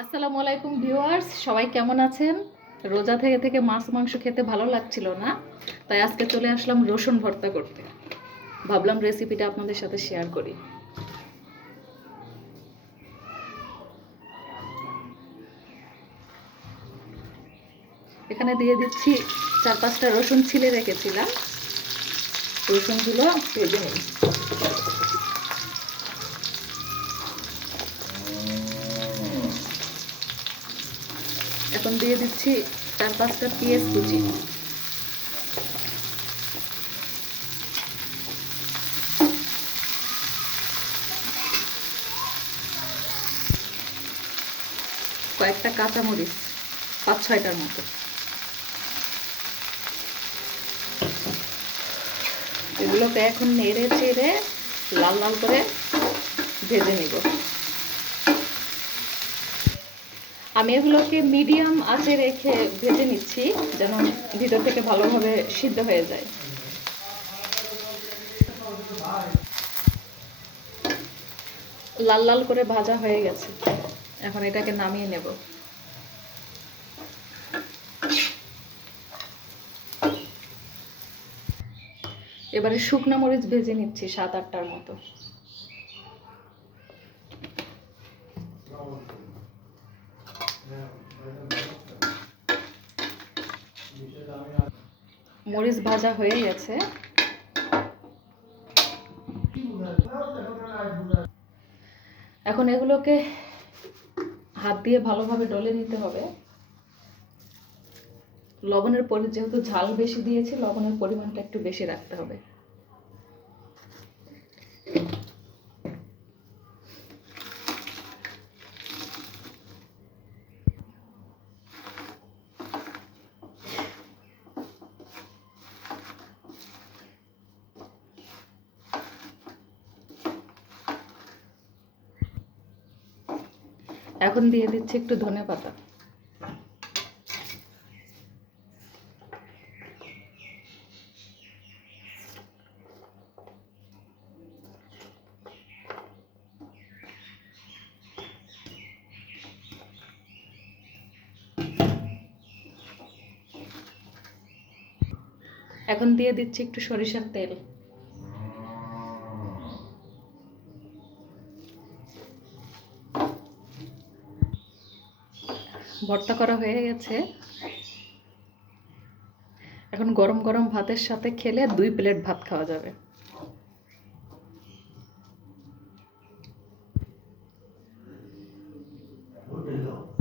আসসালামু আলাইকুম ভিউয়ার্স, সবাই কেমন আছেন? রোজা থেকে থেকে মাছ মাংস খেতে ভালো লাগছিল না, তাই আজকে চলে আসলাম রসুন ভর্তা করতে। ভাবলাম রেসিপিটা আপনাদের সাথে শেয়ার করি। এখানে দিয়ে দিচ্ছি 4-5টা রসুন ছিলে রেখেছিলাম, রসুনগুলো ভেজে নিই। এখন দিয়ে দিচ্ছি 4-5টা পেঁয়াজ কুচি। কয়েকটা কাঁচামরিচ, 5-6টার মতো। এগুলোকে এখন নেড়ে চেড়ে লাল লাল করে ভেজে নিব। আমি এগুলোকে মিডিয়াম আঁচে রেখে ভেজে নিচ্ছি, যেন ভিতর থেকে ভালোভাবে সিদ্ধ হয়ে যায়। লাল লাল করে ভাজা হয়ে গেছে, এখন এটাকে নামিয়ে নেব। এবারে শুকনো মরিচ ভেজে নিচ্ছি 7-8টার মতো। মরিচ ভাজা হয়ে গেছে, এখন এগুলোকে হাত দিয়ে ভালোভাবে ডলে নিতে হবে। লবণের যেহেতু ঝাল বেশি দিয়েছি, লবণের পরিমাণটা একটু বেশি রাখতে হবে। এখন দিয়ে দিচ্ছি একটু ধনেপাতা। এখন দিয়ে দিচ্ছি একটু সরিষার তেল। ভর্তা করা হয়ে গেছে, এখন গরম গরম ভাতের সাথে খেলে 2 প্লেট ভাত খাওয়া যাবে।